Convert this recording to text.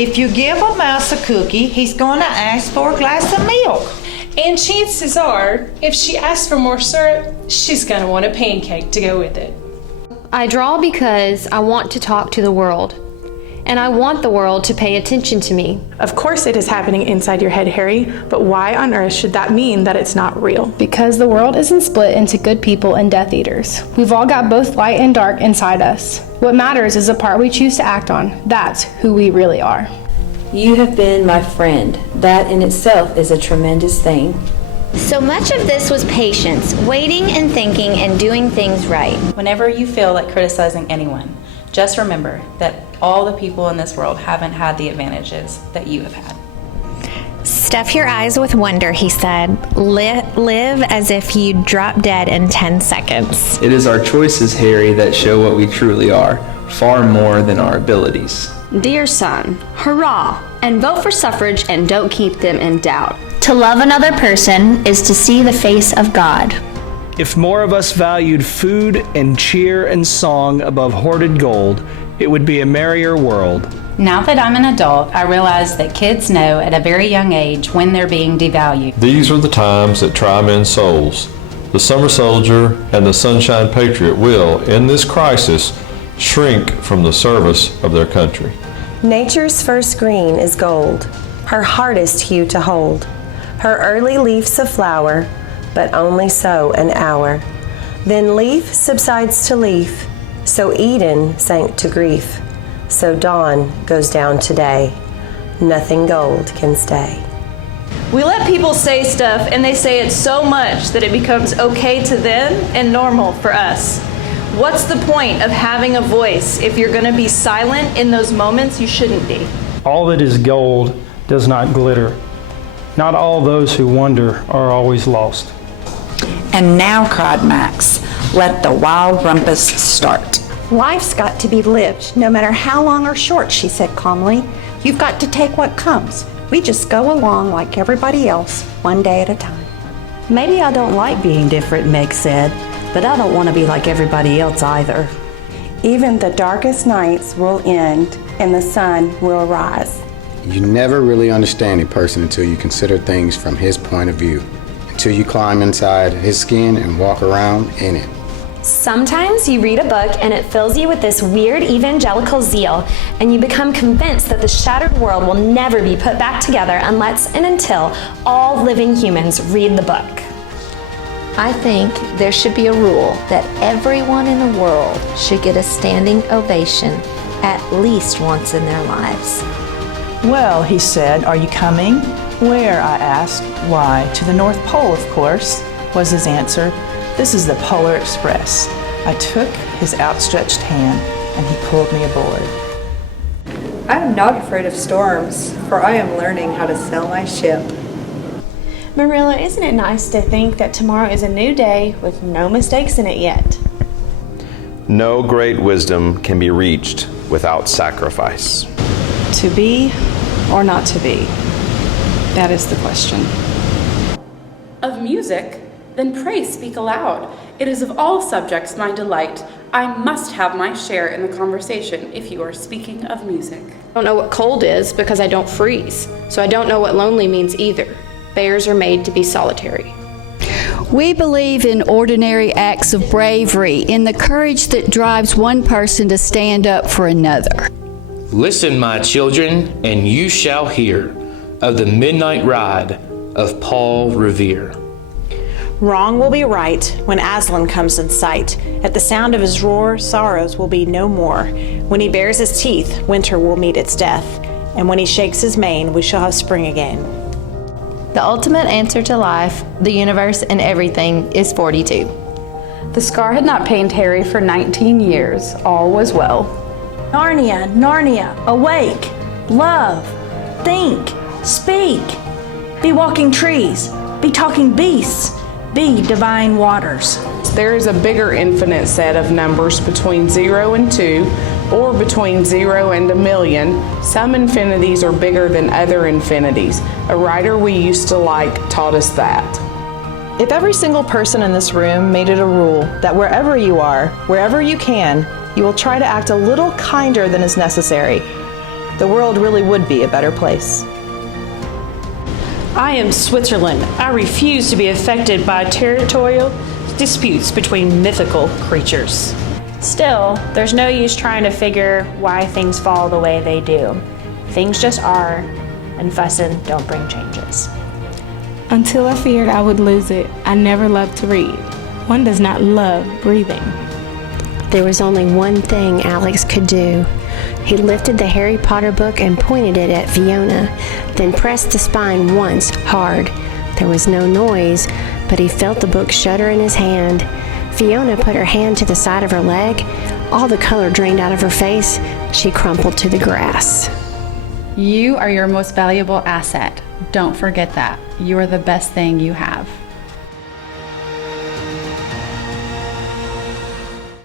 If you give a mouse a cookie, he's going to ask for a glass of milk. And chances are, if she asks for more syrup, she's going to want a pancake to go with it. I draw because I want to talk to the world, and I want the world to pay attention to me. Of course it is happening inside your head, Harry, but why on earth should that mean that it's not real? Because the world isn't split into good people and Death Eaters. We've all got both light and dark inside us. What matters is the part we choose to act on. That's who we really are. You have been my friend. That in itself is a tremendous thing. So much of this was patience, waiting and thinking and doing things right. Whenever you feel like criticizing anyone, just remember that all the people in this world haven't had the advantages that you have had. Stuff your eyes with wonder, he said. Live as if you'd drop dead in 10 seconds. It is our choices, Harry, that show what we truly are, far more than our abilities. Dear son, hurrah, and vote for suffrage and don't keep them in doubt. To love another person is to see the face of God. If more of us valued food and cheer and song above hoarded gold, it would be a merrier world. Now that I'm an adult, I realize that kids know at a very young age when they're being devalued. These are the times that try men's souls. The summer soldier and the sunshine patriot will, in this crisis, shrink from the service of their country. Nature's first green is gold, her hardest hue to hold. Her early leaf's a flower, but only so an hour. Then leaf subsides to leaf, so Eden sank to grief. So dawn goes down today. Nothing gold can stay. We let people say stuff, and they say it so much that it becomes okay to them and normal for us. What's the point of having a voice if you're going to be silent in those moments you shouldn't be? All that is gold does not glitter. Not all those who wander are always lost. And now, cried Max, let the wild rumpus start. Life's got to be lived, no matter how long or short, she said calmly. You've got to take what comes. We just go along like everybody else, one day at a time. Maybe I don't like being different, Meg said, but I don't want to be like everybody else either. Even the darkest nights will end and the sun will rise. You never really understand a person until you consider things from his point of view, until you climb inside his skin and walk around in it. Sometimes you read a book and it fills you with this weird evangelical zeal, and you become convinced that the shattered world will never be put back together unless and until all living humans read the book. I think there should be a rule that everyone in the world should get a standing ovation at least once in their lives. Well, he said, are you coming? Where? I asked. Why, to the North Pole, of course, was his answer. This is the Polar Express. I took his outstretched hand and he pulled me aboard. I am not afraid of storms, for I am learning how to sail my ship. Marilla, isn't it nice to think that tomorrow is a new day with no mistakes in it yet? No great wisdom can be reached without sacrifice. To be or not to be? That is the question. Of music? Then pray speak aloud. It is of all subjects my delight. I must have my share in the conversation if you are speaking of music. I don't know what cold is because I don't freeze, so I don't know what lonely means either. Bears are made to be solitary. We believe in ordinary acts of bravery, in the courage that drives one person to stand up for another. Listen, my children, and you shall hear of the midnight ride of Paul Revere. Wrong will be right when Aslan comes in sight. At the sound of his roar, sorrows will be no more. When he bares his teeth, winter will meet its death. And when he shakes his mane, we shall have spring again. The ultimate answer to life, the universe, and everything is 42. The scar had not pained Harry for 19 years. All was well. Narnia, Narnia, awake, love, think, speak. Be walking trees, be talking beasts, be divine waters. There is a bigger infinite set of numbers between 0 and 2, or between 0 and 1,000,000. Some infinities are bigger than other infinities. A writer we used to like taught us that. If every single person in this room made it a rule that wherever you are, wherever you can, you will try to act a little kinder than is necessary, the world really would be a better place. I am Switzerland. I refuse to be affected by territorial disputes between mythical creatures. Still, there's no use trying to figure why things fall the way they do. Things just are, and fussing don't bring changes. Until I feared I would lose it, I never loved to read. One does not love breathing. There was only one thing Alex could do. He lifted the Harry Potter book and pointed it at Fiona, then pressed the spine once hard. There was no noise, but he felt the book shudder in his hand. Fiona put her hand to the side of her leg. All the color drained out of her face. She crumpled to the grass. You are your most valuable asset. Don't forget that. You are the best thing you have.